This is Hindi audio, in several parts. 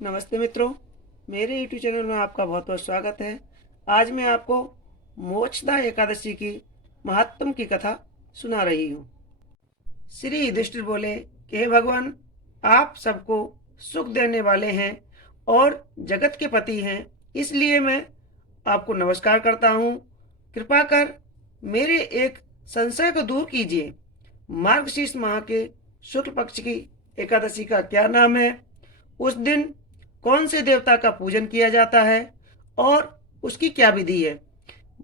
नमस्ते मित्रों, मेरे यूट्यूब चैनल में आपका बहुत बहुत स्वागत है। आज मैं आपको मोक्षदा एकादशी की महात्म की कथा सुना रही हूँ। श्री युधिष्ठिर बोले कि हे भगवान, आप सबको सुख देने वाले हैं और जगत के पति हैं, इसलिए मैं आपको नमस्कार करता हूँ। कृपा कर मेरे एक संशय को दूर कीजिए। मार्गशीर्ष माह के शुक्ल पक्ष की एकादशी का क्या नाम है? उस दिन कौन से देवता का पूजन किया जाता है और उसकी क्या विधि है?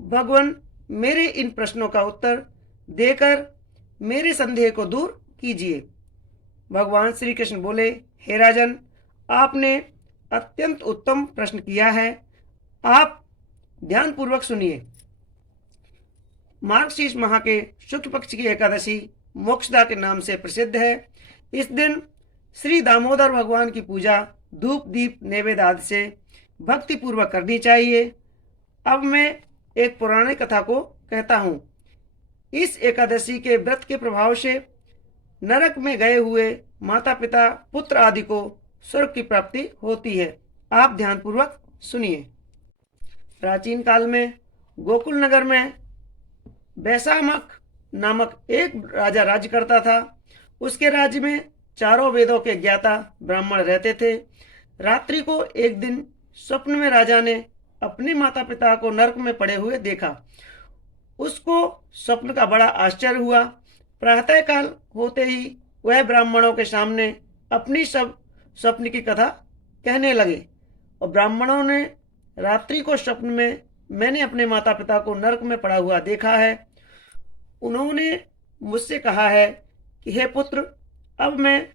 भगवान, मेरे इन प्रश्नों का उत्तर देकर मेरे संदेह को दूर कीजिए। भगवान श्री कृष्ण बोले, हे राजन, आपने अत्यंत उत्तम प्रश्न किया है। आप ध्यानपूर्वक सुनिए। मार्गशीर्ष माह के शुक्ल पक्ष की एकादशी मोक्षदा के नाम से प्रसिद्ध है। इस दिन श्री दामोदर भगवान की पूजा धूप दीप नैवेद्य आदि से भक्ति पूर्वक करनी चाहिए। अब मैं एक पौराणिक कथा को कहता हूँ। इस एकादशी के व्रत के प्रभाव से नरक में गए हुए माता पिता पुत्र आदि को स्वर्ग की प्राप्ति होती है। आप ध्यानपूर्वक सुनिए। प्राचीन काल में गोकुल नगर में वैशामक नामक एक राजा राज्य करता था। उसके राज्य में चारों वेदों के ज्ञाता ब्राह्मण रहते थे। रात्रि को एक दिन स्वप्न में राजा ने अपने माता पिता को नरक में पड़े हुए देखा। उसको स्वप्न का बड़ा आश्चर्य हुआ। प्रातःकाल होते ही वह ब्राह्मणों के सामने अपनी सब स्वप्न की कथा कहने लगे। और ब्राह्मणों ने रात्रि को स्वप्न में मैंने अपने माता पिता को नरक में पड़ा हुआ देखा है। उन्होंने मुझसे कहा है कि हे पुत्र, अब मैं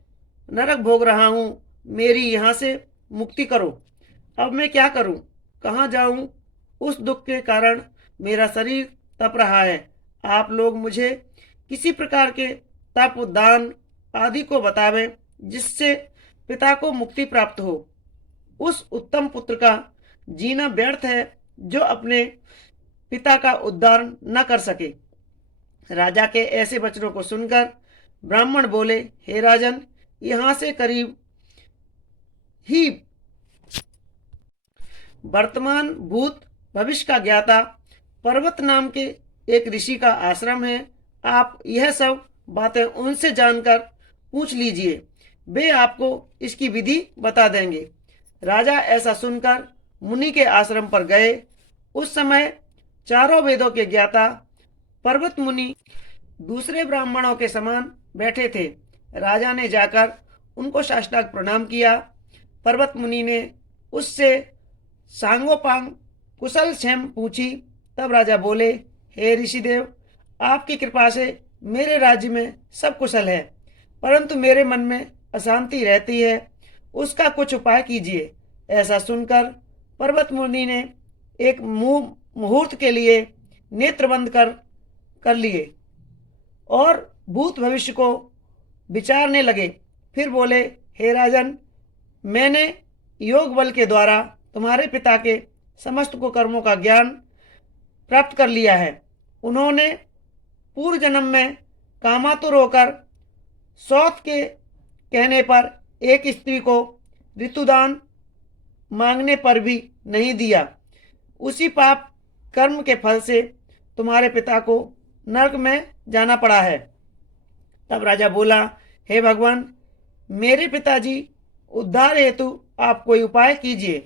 नरक भोग रहा हूँ, मेरी यहाँ से मुक्ति करो। अब मैं क्या करूँ, कहाँ जाऊँ? उस दुख के कारण मेरा शरीर तप रहा है। आप लोग मुझे किसी प्रकार के तप दान आदि को बतावें जिससे पिता को मुक्ति प्राप्त हो। उस उत्तम पुत्र का जीना व्यर्थ है जो अपने पिता का उद्धार न कर सके। राजा के ऐसे वचनों को सुनकर ब्राह्मण बोले, हे राजन, यहाँ से करीब ही वर्तमान भूत भविष्य का ज्ञाता पर्वत नाम के एक ऋषि का आश्रम है। आप यह सब बातें उनसे जानकर पूछ लीजिए, वे आपको इसकी विधि बता देंगे। राजा ऐसा सुनकर मुनि के आश्रम पर गए। उस समय चारों वेदों के ज्ञाता पर्वत मुनि दूसरे ब्राह्मणों के समान बैठे थे। राजा ने जाकर उनको साष्टांग प्रणाम किया। पर्वत मुनि ने उससे सांगोपांग कुशल क्षेम पूछी। तब राजा बोले, हे ऋषिदेव, आपकी कृपा से मेरे राज्य में सब कुशल है, परंतु मेरे मन में अशांति रहती है, उसका कुछ उपाय कीजिए। ऐसा सुनकर पर्वत मुनि ने एक मुहूर्त के लिए नेत्र बंद कर लिए और भूत भविष्य को विचारने लगे। फिर बोले, हे राजन, मैंने योग बल के द्वारा तुम्हारे पिता के समस्त को कर्मों का ज्ञान प्राप्त कर लिया है। उन्होंने पूर्व जन्म में कामातुर होकर सौत के कहने पर एक स्त्री को ऋतुदान मांगने पर भी नहीं दिया। उसी पाप कर्म के फल से तुम्हारे पिता को नरक में जाना पड़ा है। तब राजा बोला, हे भगवान, मेरे पिताजी उद्धार हेतु आप कोई उपाय कीजिए।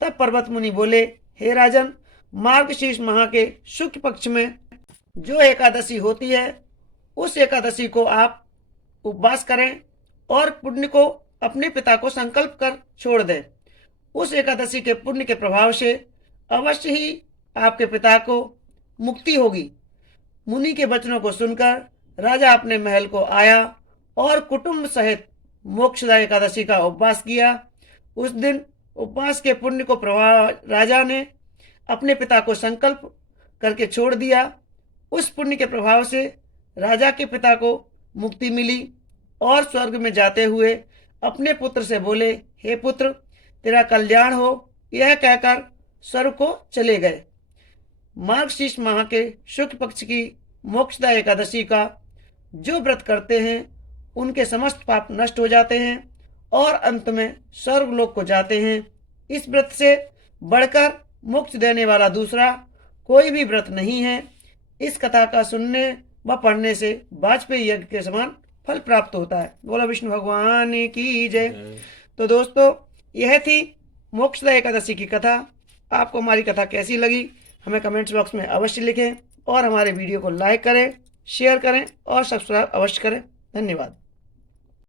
तब पर्वत मुनि बोले, हे राजन, मार्गशीर्ष माह के शुक्ल पक्ष में जो एकादशी होती है, उस एकादशी को आप उपवास करें और पुण्य को अपने पिता को संकल्प कर छोड़ दें। उस एकादशी के पुण्य के प्रभाव से अवश्य ही आपके पिता को मुक्ति होगी। मुनि के वचनों को सुनकर राजा अपने महल को आया और कुटुंब सहित मोक्षदा एकादशी का उपवास किया। उस दिन उपवास के पुण्य को प्रभाव राजा ने अपने पिता को संकल्प करके छोड़ दिया। उस पुण्य के प्रभाव से राजा के पिता को मुक्ति मिली और स्वर्ग में जाते हुए अपने पुत्र से बोले, हे पुत्र, तेरा कल्याण हो। यह कहकर स्वर्ग को चले गए। मार्गशीर्ष माह के शुक्ल पक्ष की मोक्षदा एकादशी का जो व्रत करते हैं उनके समस्त पाप नष्ट हो जाते हैं और अंत में स्वर्गलोक को जाते हैं। इस व्रत से बढ़कर मोक्ष देने वाला दूसरा कोई भी व्रत नहीं है। इस कथा का सुनने व पढ़ने से वाजपेयी यज्ञ के समान फल प्राप्त होता है। बोला विष्णु भगवान की जय। तो दोस्तों, यह थी मोक्षदा एकादशी की कथा। आपको हमारी कथा कैसी लगी हमें कमेंट्स बॉक्स में अवश्य लिखें और हमारे वीडियो को लाइक करें, शेयर करें और सब्सक्राइब अवश्य करें। धन्यवाद।